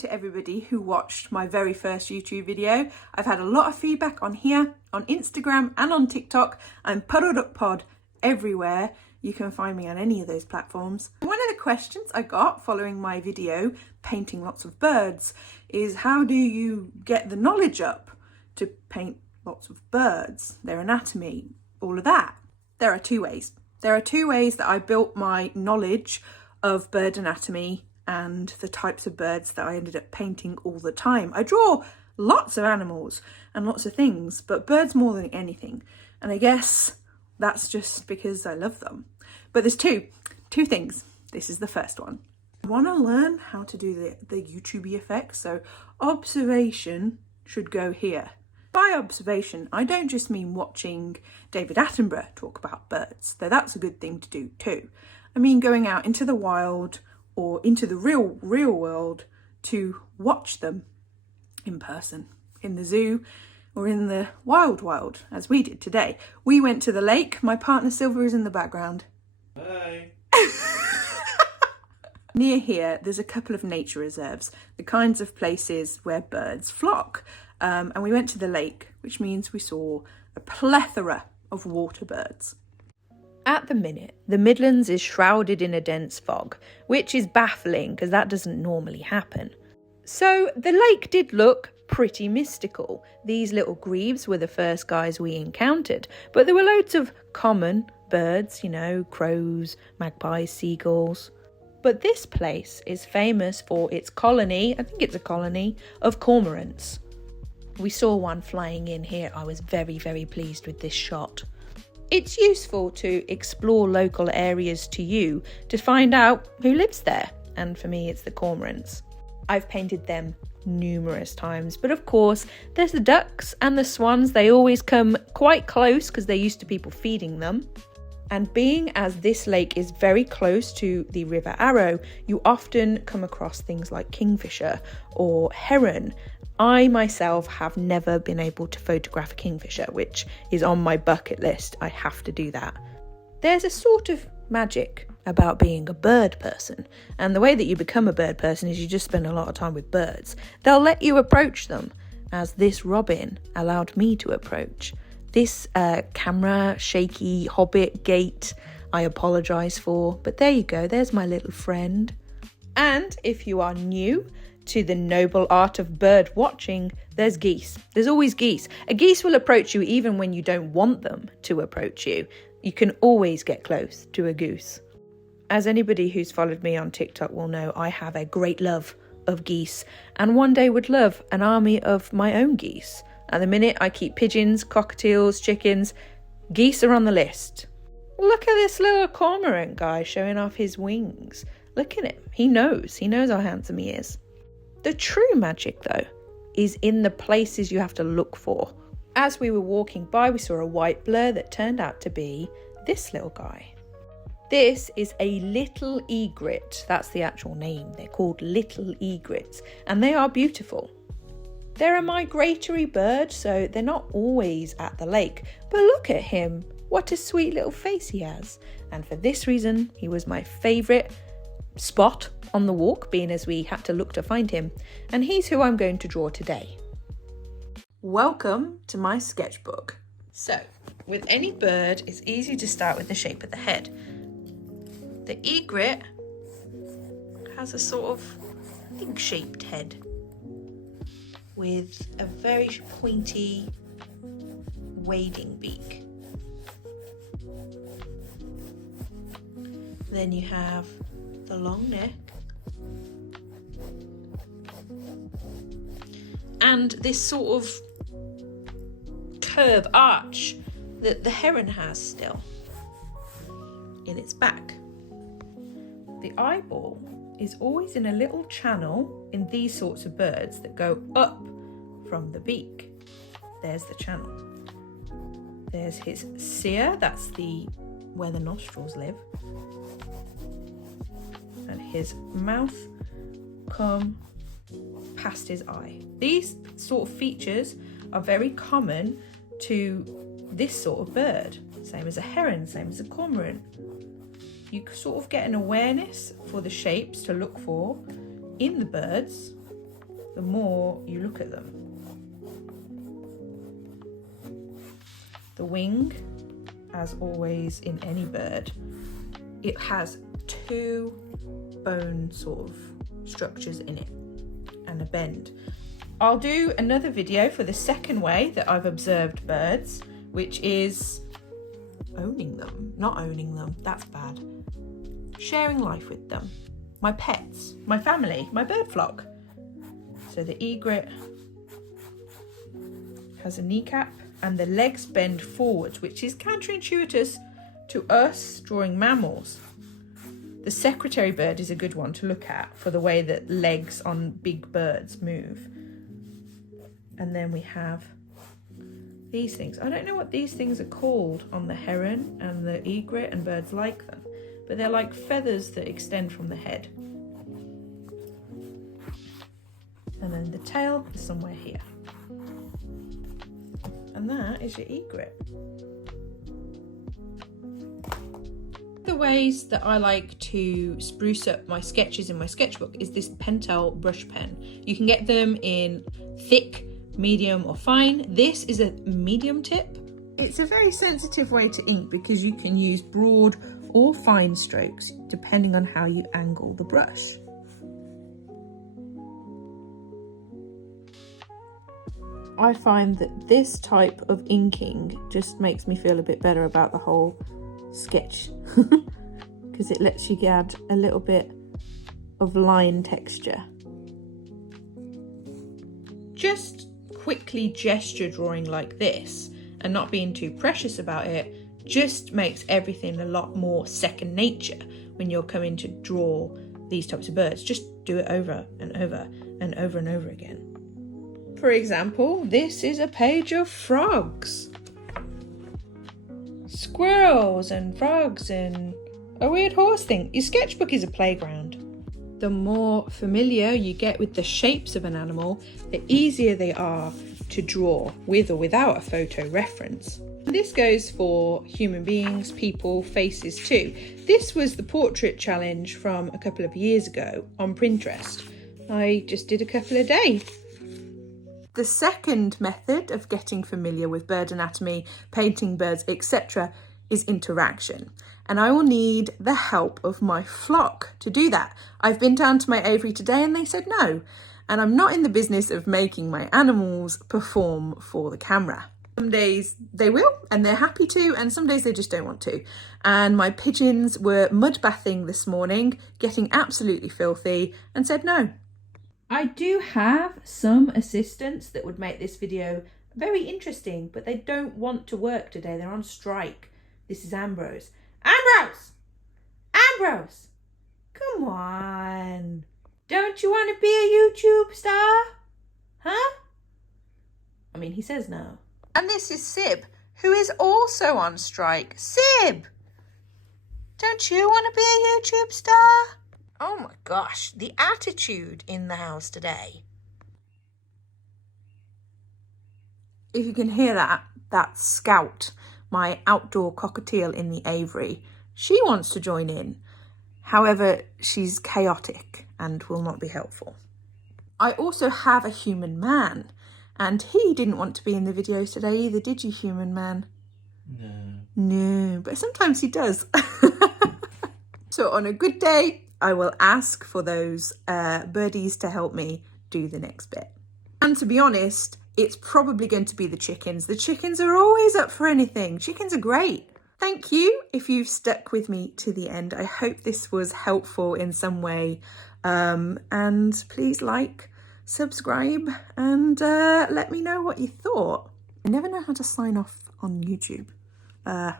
to everybody who watched my very first YouTube video. I've had a lot of feedback on here, on Instagram and on TikTok. I'm Puddled Up Pod everywhere. You can find me on any of those platforms. One of the questions I got following my video, painting lots of birds, is how do you get the knowledge up to paint lots of birds, their anatomy, all of that? There are two ways. There are two ways that I built my knowledge of bird anatomy and the types of birds that I ended up painting all the time. I draw lots of animals and lots of things, but birds more than anything. And I guess that's just because I love them. But there's two things. This is the first one. I want to learn how to do the YouTube effects. So observation should go here. By observation, I don't just mean watching David Attenborough talk about birds, though that's a good thing to do too. I mean going out into the wild or into the real world to watch them in person, in the zoo or in the wild, as we did today. We went to the lake. My partner Silver is in the background. Hi. Near here, there's a couple of nature reserves, the kinds of places where birds flock. And we went to the lake, which means we saw a plethora of water birds. At the minute, the Midlands is shrouded in a dense fog, which is baffling because that doesn't normally happen. So the lake did look pretty mystical. These little grebes were the first guys we encountered, but there were loads of common birds, crows, magpies, seagulls. But this place is famous for its colony, I think it's a colony, of cormorants. We saw one flying in here. I was very, very pleased with this shot. It's useful to explore local areas to you to find out who lives there. And for me, it's the cormorants. I've painted them numerous times, but of course, there's the ducks and the swans. They always come quite close because they're used to people feeding them. And being as this lake is very close to the River Arrow, you often come across things like kingfisher or heron. I myself have never been able to photograph a kingfisher, which is on my bucket list. I have to do that. There's a sort of magic about being a bird person, and the way that you become a bird person is you just spend a lot of time with birds. They'll let you approach them, as this robin allowed me to approach. This camera shaky hobbit gait I apologise for, but there you go, there's my little friend. And if you are new to the noble art of bird watching, there's geese. There's always geese. A geese will approach you even when you don't want them to approach you. You can always get close to a goose. As anybody who's followed me on TikTok will know, I have a great love of geese and one day would love an army of my own geese. At the minute, I keep pigeons, cockatiels, chickens. Geese are on the list. Look at this little cormorant guy showing off his wings. Look at him. He knows how handsome he is. The true magic, though, is in the places you have to look for. As we were walking by, we saw a white blur that turned out to be this little guy. This is a little egret. That's the actual name. They're called little egrets, and they are beautiful. They're a migratory bird, so they're not always at the lake. But look at him. What a sweet little face he has. And for this reason, he was my favourite spot on the walk, being as we had to look to find him. And he's who I'm going to draw today. Welcome to my sketchbook. So, with any bird, it's easy to start with the shape of the head. The egret has a sort of egg-shaped head with a very pointy wading beak. Then you have the long neck and this sort of curve arch that the heron has still in its back. The eyeball is always in a little channel in these sorts of birds that go up from the beak. There's the channel. There's his cere, that's where the nostrils live. And his mouth come past his eye. These sort of features are very common to this sort of bird. Same as a heron, same as a cormorant. You sort of get an awareness for the shapes to look for in the birds the more you look at them. The wing, as always in any bird, it has two bone sort of structures in it and a bend. I'll do another video for the second way that I've observed birds, which is owning them. Not owning them, that's bad. Sharing life with them. My pets, my family, my bird flock. So the egret has a kneecap and the legs bend forwards, which is counterintuitive to us drawing mammals. The secretary bird is a good one to look at for the way that legs on big birds move. And then we have these things. I don't know what these things are called on the heron and the egret and birds like them, but they're like feathers that extend from the head. And then the tail is somewhere here. And that is your egret. The ways that I like to spruce up my sketches in my sketchbook is this Pentel brush pen. You can get them in thick, medium or fine. This is a medium tip. It's a very sensitive way to ink because you can use broad or fine strokes depending on how you angle the brush. I find that this type of inking just makes me feel a bit better about the whole sketch because it lets you add a little bit of line texture. Just quickly gesture drawing like this and not being too precious about it just makes everything a lot more second nature when you're coming to draw these types of birds. Just do it over and over and over and over again. For example, this is a page of frogs. Squirrels and frogs and a weird horse thing. Your sketchbook is a playground. The more familiar you get with the shapes of an animal, the easier they are to draw with or without a photo reference. This goes for human beings, people, faces too. This was the portrait challenge from a couple of years ago on Pinterest. I just did a couple a day. The second method of getting familiar with bird anatomy, painting birds, etc. is interaction. And I will need the help of my flock to do that. I've been down to my aviary today and they said no. And I'm not in the business of making my animals perform for the camera. Some days they will and they're happy to, and some days they just don't want to. And my pigeons were mud bathing this morning, getting absolutely filthy, and said no. I do have some assistants that would make this video very interesting, but they don't want to work today. They're on strike. This is Ambrose. Ambrose! Ambrose! Come on. Don't you want to be a YouTube star? Huh? I mean, he says no. And this is Sib, who is also on strike. Sib! Don't you want to be a YouTube star? Oh my gosh, the attitude in the house today. If you can hear that, that's Scout, my outdoor cockatiel in the aviary. She wants to join in. However, she's chaotic and will not be helpful. I also have a human man, and he didn't want to be in the videos today either, did you, human man? No. No, but sometimes he does. So on a good day, I will ask for those birdies to help me do the next bit. And to be honest, it's probably going to be the chickens. The chickens are always up for anything. Chickens are great. Thank you if you've stuck with me to the end. I hope this was helpful in some way. And please like, subscribe, and let me know what you thought. I never know how to sign off on YouTube. Bye!